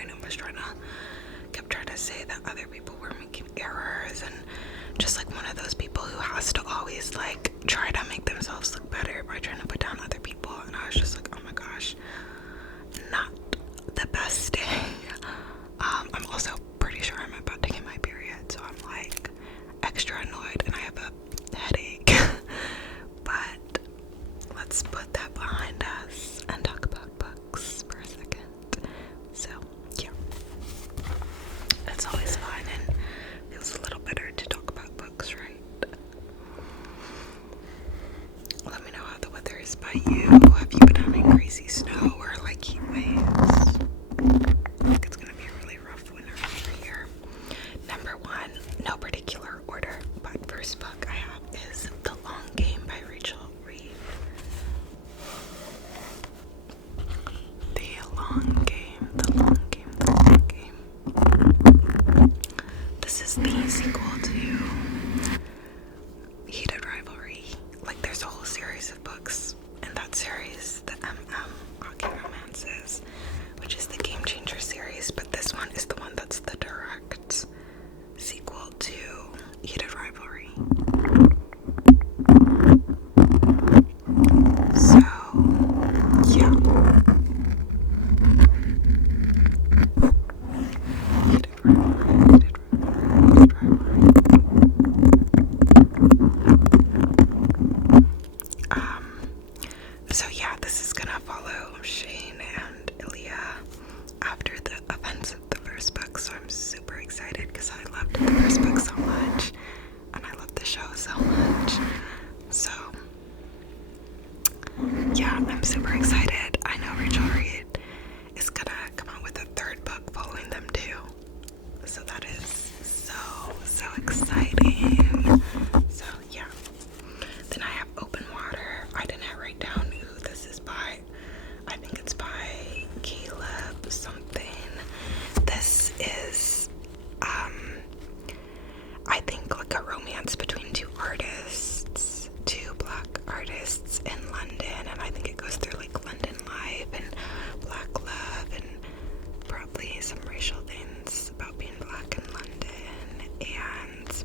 annoying and kept trying to say that other people were making errors, and just like one of those people who has to always like try to make themselves look better by trying to put down other people. And I was just like, oh my gosh, not the best day. I'm also pretty sure I'm about to get my period, so I'm like extra annoyed and I have a headache. But let's put that behind us and talk about books for a second. So yeah, it's always fun and feels a little better to talk about books, right? Let me know how the weather is by you. Have you been having crazy snow or like heat waves? I think it's gonna be a really rough winter over here. Number one, no particular order, but first book I have is The Long Game by Rachel Reed. The Long Game, The Long Game, The Long Game. This is the sequel to Heated Rivalry. Like, there's a whole series of books in that series, the Hockey Romances, which is the Game Changer series, but this one is the one that's the direct sequel to Heated Rivalry. So, yeah. Heated Rivalry, Heated Rivalry, Heated Rivalry. So yeah, this is gonna follow Shane and Ilya after the events of the first book, so I'm super excited because I loved the first book so much and I love the show so much. So yeah, I'm super excited. I know Rachel Reed is gonna come out with a third book following them too, so that is so exciting. So yeah, then I have Open Water. I didn't write down who this is by. I think it's by Caleb something. This is I think like a romance between two black artists in London, and I think it goes through like London life and black love and probably some racial things about being black in London and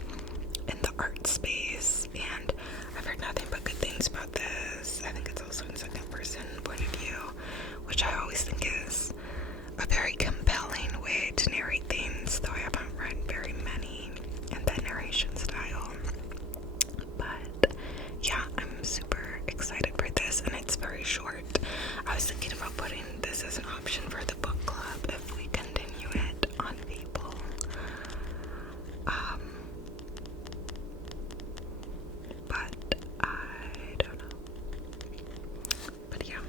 in the art space. And I've heard nothing but good things about this. I think it's also in second person point of view, which I always think is a very compelling way to narrate things, though I haven't read very many in that narration style. But yeah, I'm super excited for this, and it's very short. I was thinking about putting this as an option for the book club if we continue it on People. But I don't know. But yeah.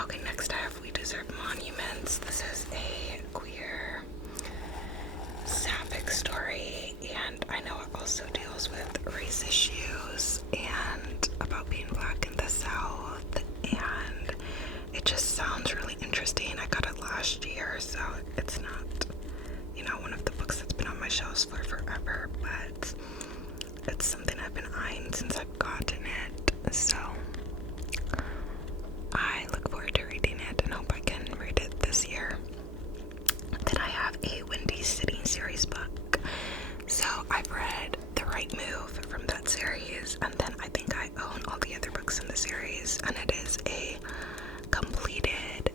Okay, next I have We Deserve Monuments. This is a queer sapphic story, and I know it also deals with race issues and about being black in the South, and it just sounds really interesting. I got it last year, so it's not, one of the books that's been on my shelves for forever, but it's something I've been eyeing since I've gotten it, so I look forward to reading it and hope I can read it this year. Then I have a Windy City series book. So I've read The Right Move from that series, and then I think I own all the other books in the series, and it is a completed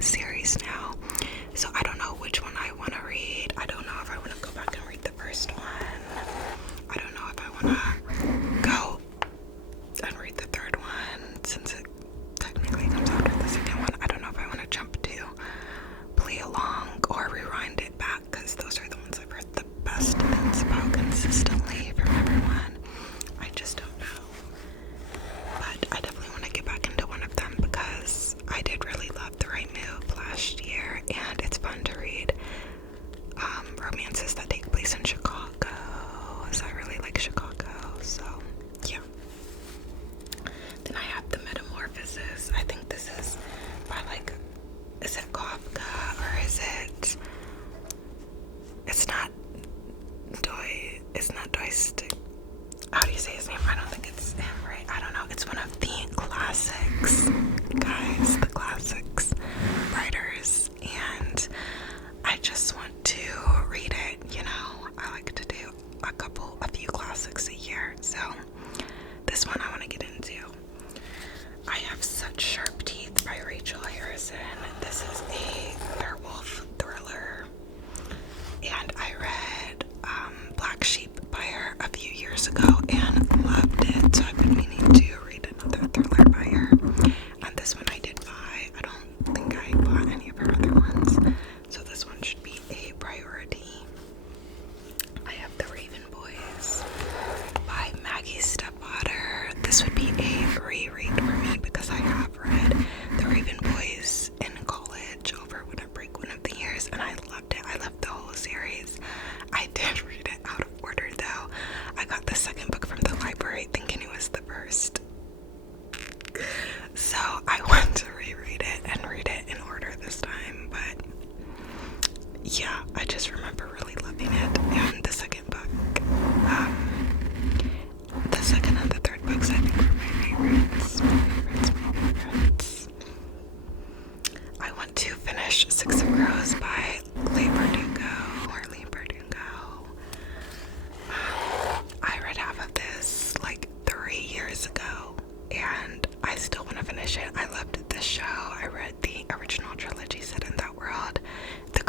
series now. So I don't know which one I want to read. I don't know if I want to go back and read the first one. I don't know if I want to go and read the third one, since it technically comes after the second one. I don't know if I want to jump to Play Along or rewind it back, because those are the ones I've heard the best things about consistently from everyone. I just don't know. But I definitely want to get back into one of them, because I did really love The Right Move last year, and it's fun to read romances that take place in Chicago, as I really like Chicago, so yeah. Then I have The Metamorphosis. I think this is by is it Kafka or is it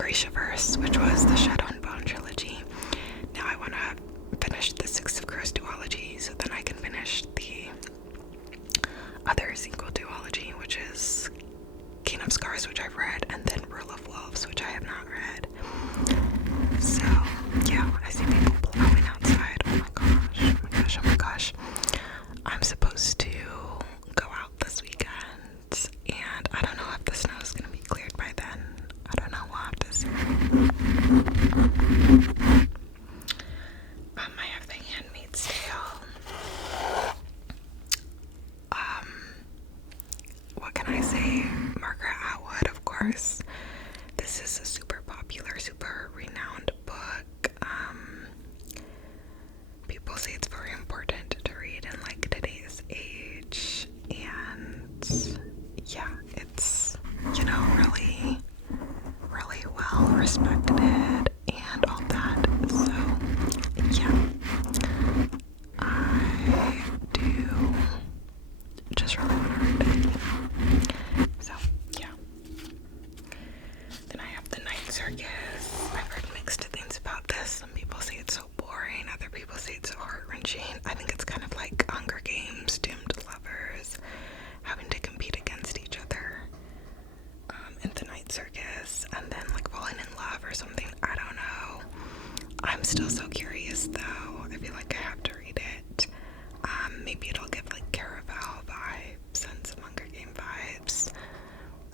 Grishaverse, which was the Shadow and Bone trilogy. Now I want to finish the Six of Crows duology, so then I can finish the other sequel duology, which is King of Scars, which I've read, and then Rule of Wolves, which I have not read. So, yeah, I see people plowing outside. Oh my gosh, oh my gosh, oh my gosh. I'm supposed to go out this weekend, and I don't know if the snow is going to be cleared by then. I don't know, we'll have to see. I have the Handmaid's Tale. What can I say? Margaret Atwood, of course. This is a super popular, super renowned book. People say it's very important to read in like today's age, and yeah, it's, you know, really, really well respected and all that. So yeah, I do just really want to read it, you know. So yeah. Then I have The Night Circus. I've heard mixed things about this. Some people say it's so boring, other people say it's so heart-wrenching. I think it's kind of like Hunger Games, doomed lovers having to compete against each other in The Night Circus, and then like falling in love or something. I don't know. I'm still so curious though. I feel like I have to read it. Maybe it'll give like Caraval vibes and some Hunger Game vibes,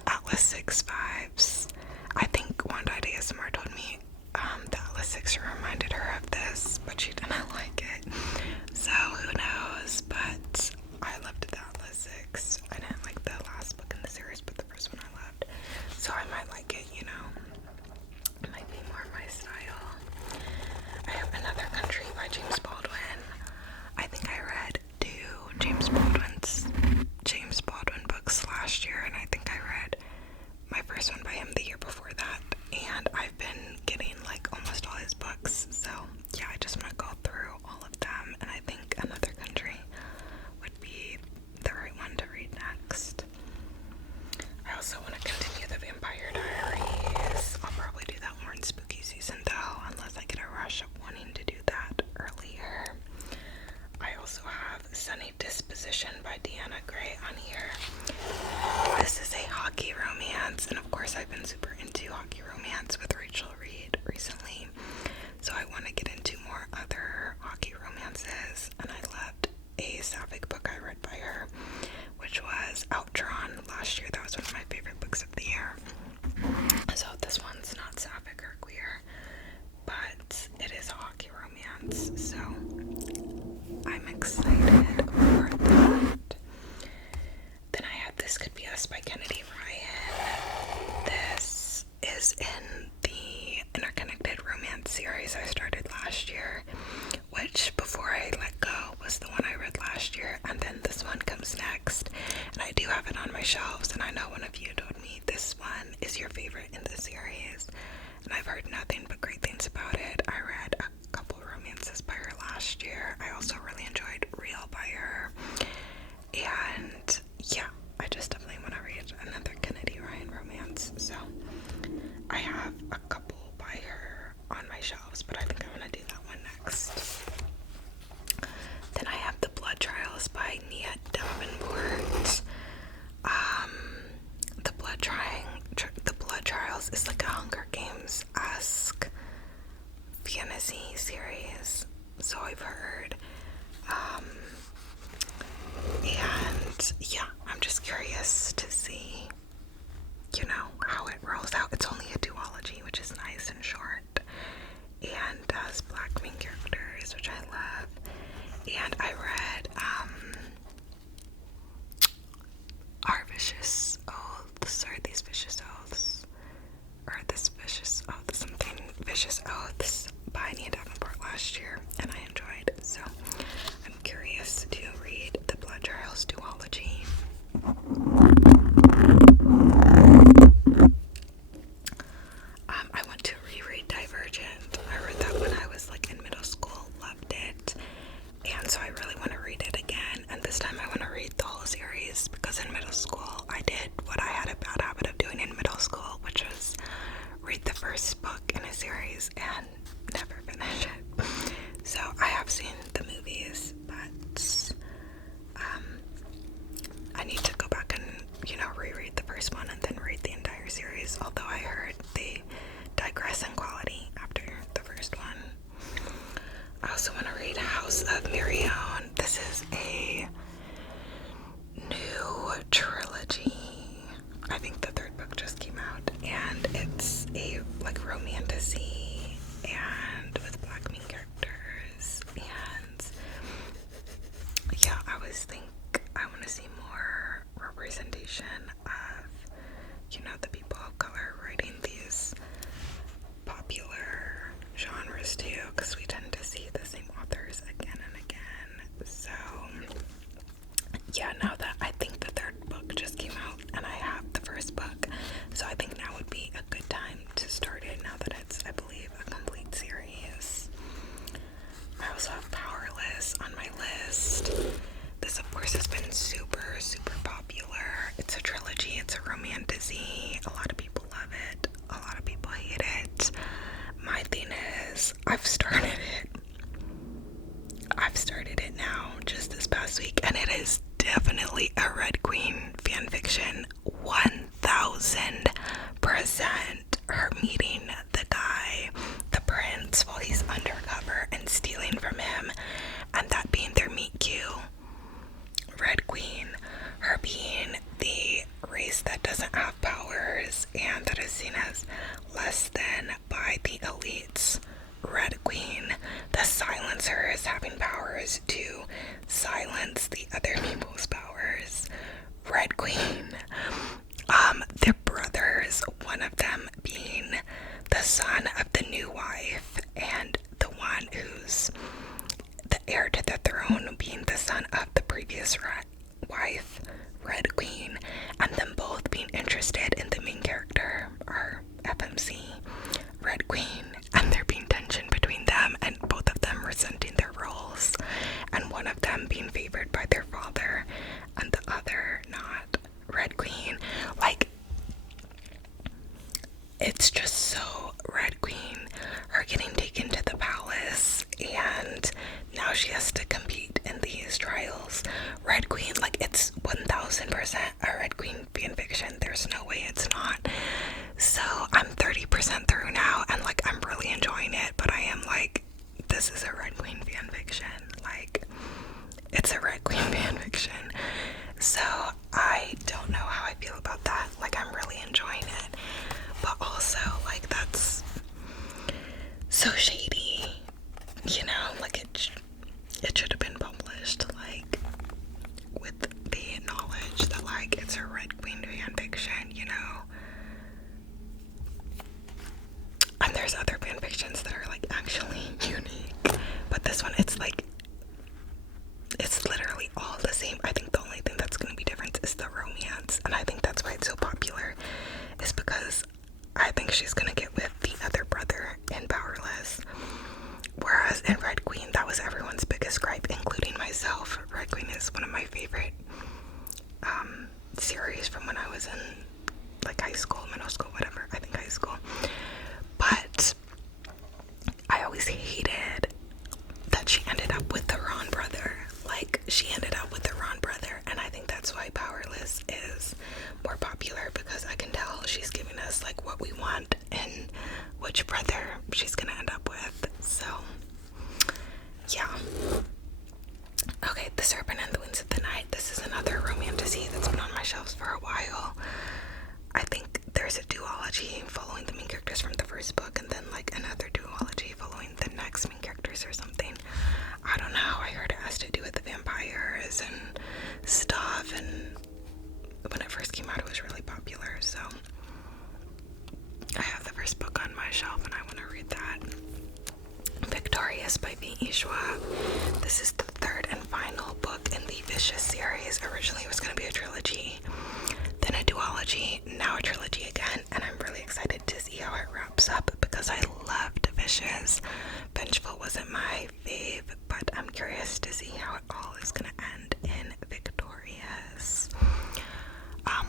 Atlas 6 vibes. I think Wanda ASMR told me that Atlas 6 reminded her of this, but she didn't like it. So who knows? But I loved the Atlas 6. I didn't like the last book in the series, but the first one I loved. So I might like it, you know. It might be more my style. I have Another Country by James Baldwin. I think I read two James Baldwin books last year, and I think I read my first one by him the year before that, and I've been getting like almost all his books, so yeah, I just want to go through all of them, and I think Another Country would be the right one to read next. I also want to continue the Vampire Diaries. I'll probably do that more in spooky season though, unless I get a rush of wanting to do that earlier. I also have Sunny Disposition by Deanna Gray on here. This is a hockey romance, and of course I've been super into hockey romance with Rachel Reed recently, so I want to get into more other hockey romances, and I loved a sapphic book I read by her, which was Outdrawn last year. That was one of my favorite books of the year. So this one's not sapphic or queer, but it is a hockey romance, so I'm excited for that. Then I have This Could Be Us by Kennedy Ryan. This is in the Interconnected Romance series I started last year, which Before I Let Go was the one I read last year, and then this one comes next, and I do have it on my shelves, and I know one of you told me this one is your favorite in the series, and I've heard nothing but great things about it. I read a couple romances by her last year. I also really enjoyed Real by her, and yeah, I just definitely want to read another Kennedy Ryan romance, so I have a couple by her on my shelves, but I think I want to do that one next. Then I have The Blood Trials by Nia Davenport. The Blood Trials is like a Hunger Games-esque fantasy series, so I've heard. And yeah, I'm just curious to see, you know, how it rolls out. It's only a duology, which is nice and short, and does black main characters, which I love. And I read Our Vicious Oaths, or These Vicious Oaths, or This Vicious Oath, something Vicious Oaths by Nia Davenport last year, and I enjoyed, so I'm curious to read the Blood Trials duology. I want to reread Divergent. I read that when I was like in middle school, loved it, and so I really want to read it again, and this time I want to read the whole series, because in middle school I did what I had a bad habit of doing in middle school, which was read the first I also want to read House of Marion. This is a new trilogy. I think the third book just came out, and it's a like romantasy and with black main characters. And yeah, I always think I want to see more representation of, you know, the people of color writing these popular genres too, because we tend to see the same authors again and again. So yeah, now that I think the third book just came out and I have the first book, so I think now would be a good time to start it now that it's, I believe, a complete series. I also have Powerless on my list. This, of course, has been super, super popular. It's a trilogy, it's a romantasy. A lot of people love it, a lot of people hate it. My thing is, I've started it now just this past week, and it is definitely a Red Queen fanfiction. 1000%. Her meeting the guy, the prince, while he's undercover and stealing from him, and that being their meet cute. Red Queen, her being the race that doesn't have powers and that is seen as less than by the elites. Red Queen, the silencer, is having powers to silence the other people's powers. Red Queen, their brothers, one of them being the son of the new wife, and the one who's the heir to the throne being the son of the previous wife, Red Queen, and them both being interested in the main character, our FMC, Red Queen, and there being tension between them, and both of them resenting their roles, and one of them being favored by their father, and the other not. Red Queen, like, it's just so Red Queen, her getting taken to the palace, and now she has to compete in these trials. Red Queen, like, it's 1000% a Red Queen fanfiction. There's no way it's not. So I'm 30% through now, and like, I'm really enjoying it, but I am like, this is a Red Queen fanfiction. Like, it's a Red Queen fanfiction. So I don't know how I feel about that. Like, I'm really enjoying it, but also, like, that's so shady, you know, like, it should have been published, like, with the knowledge that, like, it's a Red Queen fanfiction, you know. And there's other fanfictions that are, like, actually unique, but this one, it's like, it's literally all the same. I think the only thing that's going to be different is the romance, and I think that's why it's so popular, is because I think she's going to get with the other brother in Powerless, whereas in Red Queen, that was everyone's biggest gripe, including myself. Red Queen is one of my favorite series from when I was in, like, high school, middle school, whatever. I think high school. But I always hated that she ended up with the Ron brother. Like, she ended up with the Ron brother, and I think that's why Powerless is more popular, because I can tell she's giving us, like, what we want and which brother she's gonna end up with. So yeah. Okay, The Serpent and the Winds of the Night. This is another romantasy that's been on my shelves for a while. I think there's a duology following the main characters from the first book, and then, like, another duology following the next main characters or something. I don't know. I heard it has to do with the vampires and stuff, and when it first came out, it was really popular, so I have the first book on my shelf, and I want to read that. Victorious by V.E. Schwab. This is the third and final book in the Vicious series. Originally, it was going to be a trilogy, then a duology, now a trilogy again, and I'm really excited to see how it wraps up, because I loved Vicious. Vengeful wasn't my fave, but I'm curious to see how it all is going to end in Victorious.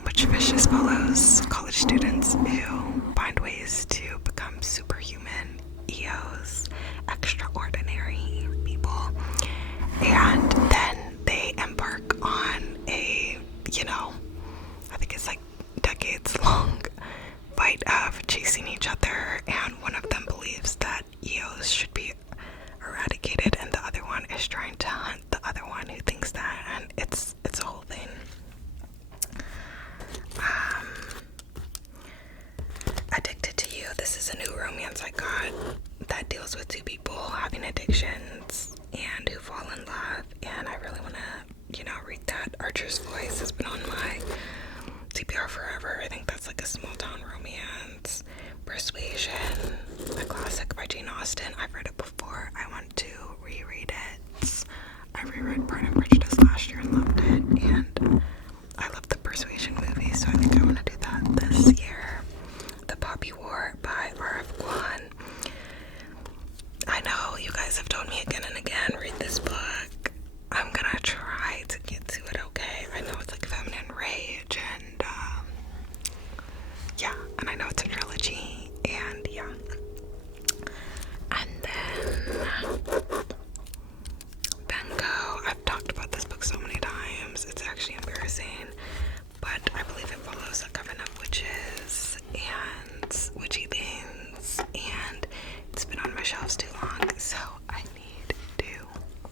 Which Vicious follows college students who find ways to become superhuman EOs, extraordinary people, and then they embark on a, you know, I think it's like decades long fight of chasing each other, and one of them believes that EOs should be eradicated is a new romance I got that deals with two people having addictions and who fall in love, and I really want to, read that. Archer's Voice has been on my TBR forever. I think that's like a small town romance. Persuasion, a classic by Jane Austen. I've read it before. I want to reread it. I reread Pride and Prejudice last year and loved it, and I love the Persuasion movie, so I think I want to do that this year. The Poppy War by R.F. Kuan. I know you guys have told me again and again, read this book. I'm gonna try to get to it, okay? I know it's like feminine rage, and yeah, and I know it's a trilogy, and yeah. And then Benko. I've talked about this book so many times, it's actually embarrassing, but I believe it follows a coven of witches and witchy things, and it's been on my shelves too long, so I need to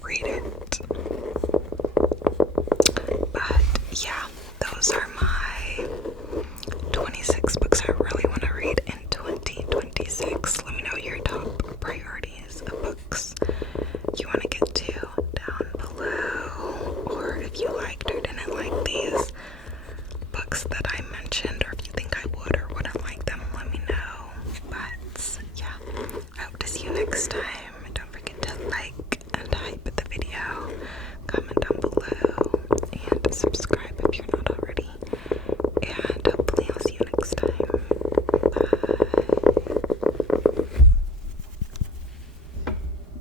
read it. But yeah, those are my 26 books I really want to read in 2026. Let me know your top priorities of books you want to get to down below, or if you liked or didn't like these books that I mentioned, or if you think I would or wouldn't like them, let me know. But yeah, I hope to see you next time.